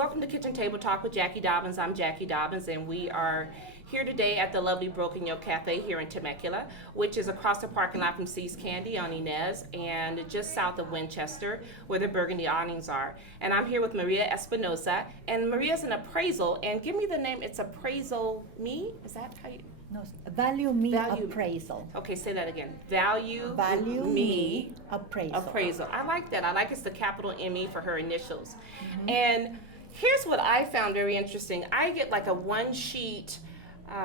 Welcome to Kitchen Table Talk with Jacqui Dobens. I'm Jacqui Dobens, and we are here today at the lovely Broken Yolk Cafe here in Temecula, which is across the parking lot from C's Candy on Inez and just south of Winchester, where the burgundy awnings are. And I'm here with Murrieta Espinoza, and Maria's an appraisal. And give me the name. It's Appraisal Me. Is that how you? No, ValueMEAppraisal. Okay, say that again. Value Me appraisal. Appraisal. I like that. I like it's the capital M-E for her initials. And here's what I found very interesting. I get like a one-sheet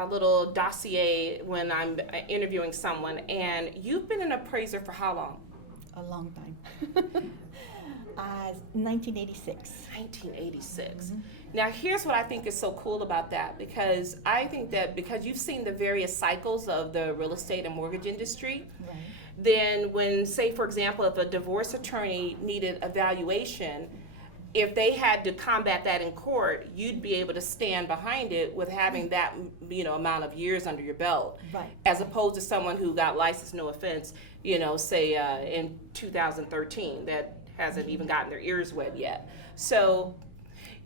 little dossier when I'm interviewing someone, and you've been an appraiser for how long? A long time. 1986. 1986. Now, here's what I think is so cool about that, because I think that because you've seen the various cycles of the real estate and mortgage industry, Right. then when, say, for example, if a divorce attorney needed a valuation, if they had to combat that in court, you'd be able to stand behind it with having that, amount of years under your belt. Right. As opposed to someone who got licensed, no offense, say in 2013 that hasn't even gotten their ears wet yet. So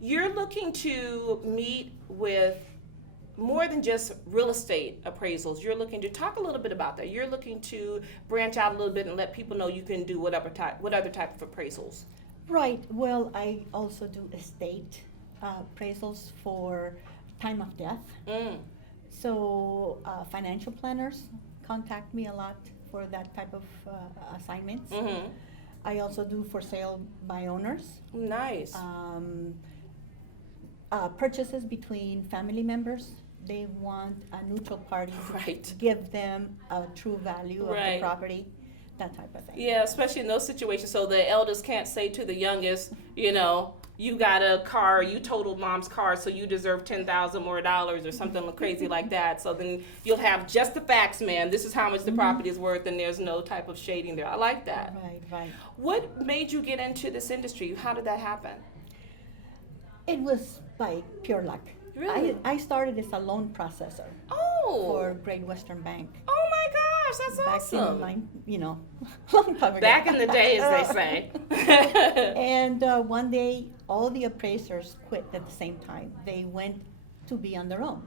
you're looking to meet with more than just real estate appraisals. You're looking to talk a little bit about that. You're looking to branch out a little bit and let people know you can do what other type of appraisals. Right. Well, I also do estate appraisals for time of death. So financial planners contact me a lot for that type of assignments. I also do for sale by owners. Nice. Purchases between family members. They want a neutral party to give them a true value of the property, that type of thing. Yeah, especially in those situations. So the eldest can't say to the youngest, you got a car, you totaled mom's car, so you deserve $10,000 more or something crazy like that. So then you'll have just the facts, man. This is how much the property is worth, and there's no type of shading there. I like that. Right. What made you get into this industry? How did that happen? It was by pure luck. Really? I started as a loan processor for Great Western Bank. Oh my gosh, that's awesome. Back in long time ago. Back in the day, as they say. And one day, all the appraisers quit at the same time. They went to be on their own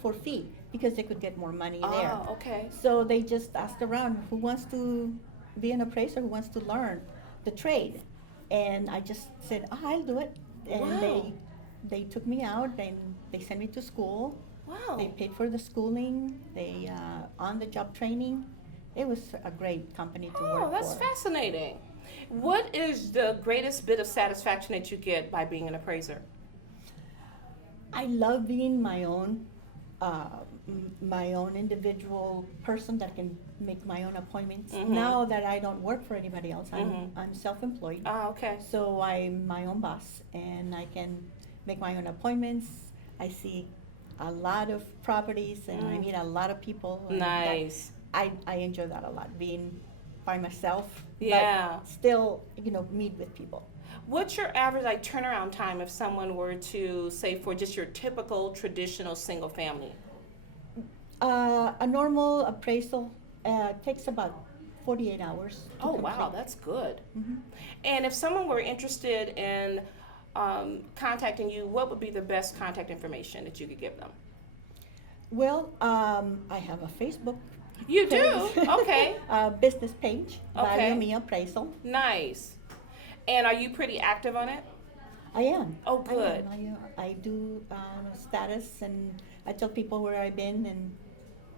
for fee because they could get more money there. Oh, okay. So they just asked around, who wants to be an appraiser, who wants to learn the trade? And I just said, I'll do it. And they took me out and they sent me to school. Wow. They paid for the schooling, they on-the-job training. It was a great company to work for. Oh, that's fascinating. What is the greatest bit of satisfaction that you get by being an appraiser? I love being my own individual person that can make my own appointments. Now that I don't work for anybody else, I'm self-employed. Oh, okay. So I'm my own boss, and I can make my own appointments. I see a lot of properties, and I meet a lot of people. Nice. I enjoy that a lot, being by myself. Yeah. But still, meet with people. What's your average turnaround time if someone were to say for just your typical traditional single family? A normal appraisal takes about 48 hours. Oh, wow, that's good. Mm-hmm. And if someone were interested in contacting you, what would be the best contact information that you could give them? Well, I have a Facebook. You do? Okay. Business page, Okay. ValueMEAppraisal. Nice. And are you pretty active on it? I am. Oh, good. I do status, and I tell people where I've been, and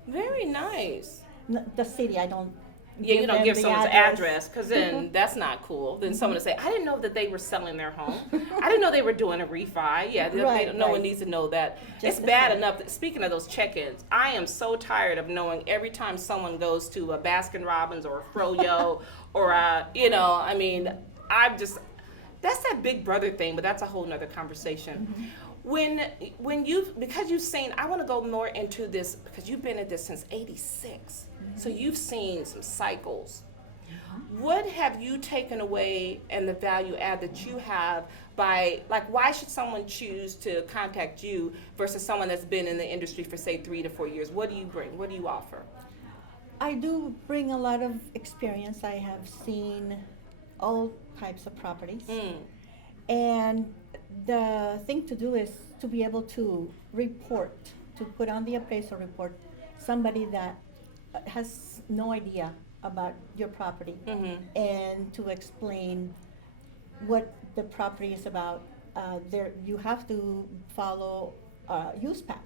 Very nice. the city. I don't. Yeah, you don't them give the someone's address, because then that's not cool. Then someone will say, I didn't know that they were selling their home. I didn't know they were doing a refi. Yeah, no one needs to know that. It's bad enough that, speaking of those check-ins, I am so tired of knowing every time someone goes to a Baskin Robbins or a Froyo or that's that big brother thing, but that's a whole nother conversation. Because you've seen, I want to go more into this, because you've been at this since '86, so you've seen some cycles. What have you taken away and the value add that you have by, why should someone choose to contact you versus someone that's been in the industry for, say, 3 to 4 years? What do you bring? What do you offer? I do bring a lot of experience. I have seen all types of properties. And the thing to do is to be able to report, to put on the appraisal report, somebody that has no idea about your property, and to explain what the property is about. There, you have to follow USPAP,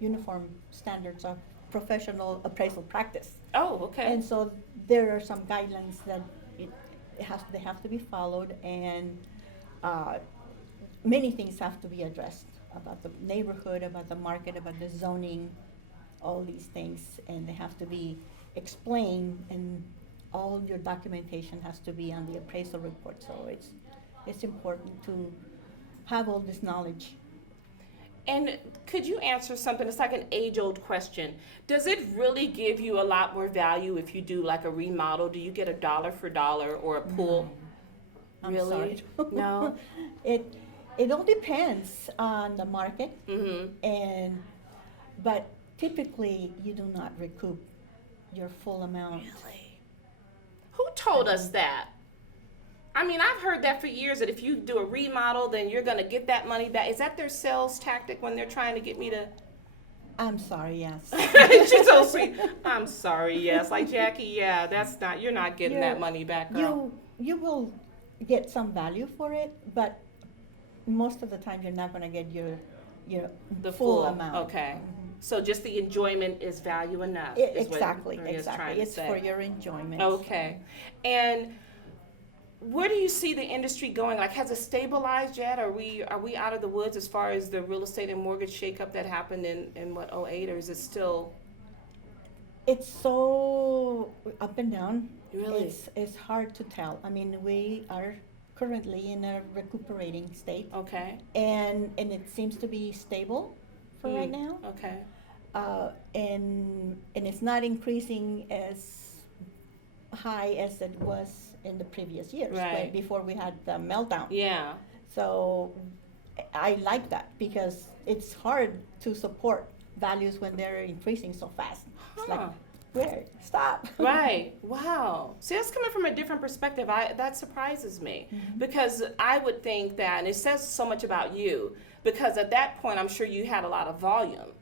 Uniform Standards of Professional Appraisal Practice. Oh, okay. And so there are some guidelines that they have to be followed, and many things have to be addressed about the neighborhood, about the market, about the zoning, all these things, and they have to be explained, and all your documentation has to be on the appraisal report. So it's important to have all this knowledge. And could you answer something? It's like an age-old question. Does it really give you a lot more value if you do like a remodel? Do you get a dollar for dollar or a pool? I'm Really? sorry. No? It all depends on the market, but typically you do not recoup your full amount. Really? Who told us that? I mean, I've heard that for years, that if you do a remodel, then you're going to get that money back. Is that their sales tactic when they're trying to get me to? I'm sorry, yes. She's so sweet. I'm sorry, yes. Like, Jacqui, yeah, you're not getting that money back, girl. You will get some value for it, but most of the time you're not going to get your The full amount. Okay. So just the enjoyment is value enough. is what Exactly. Maria's trying to It's say. for your enjoyment. Okay. And where do you see the industry going? Like, has it stabilized yet? Are we out of the woods as far as the real estate and mortgage shakeup that happened in what, 2008, or is it still? It's so up and down. Really? It's hard to tell. I mean, we are currently in a recuperating state, Okay. and it seems to be stable for right now. Okay. And it's not increasing as high as it was in the previous years, Right. before we had the meltdown. Yeah. So I like that, because it's hard to support values when they're increasing so fast. It's like, where? Stop. Right. Wow. See, that's coming from a different perspective. That surprises me, because I would think that, and it says so much about you, because at that point I'm sure you had a lot of volume,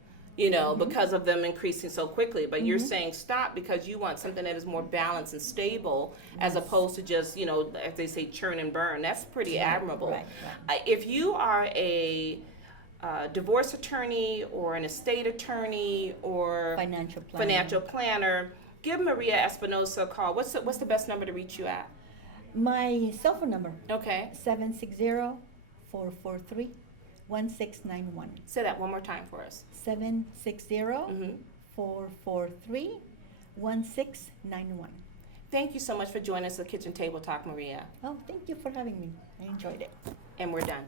because of them increasing so quickly. But you're saying stop because you want something that is more balanced and stable, as opposed to just, as they say, churn and burn. That's pretty admirable. Right. If you are a divorce attorney or an estate attorney or financial planner, give Maria Espinoza a call. What's the best number to reach you at? My cell phone number. Okay. 760-443-1691. Say that one more time for us. 760-443-1691. Thank you so much for joining us at Kitchen Table Talk, Maria. Oh, thank you for having me. I enjoyed it. And we're done.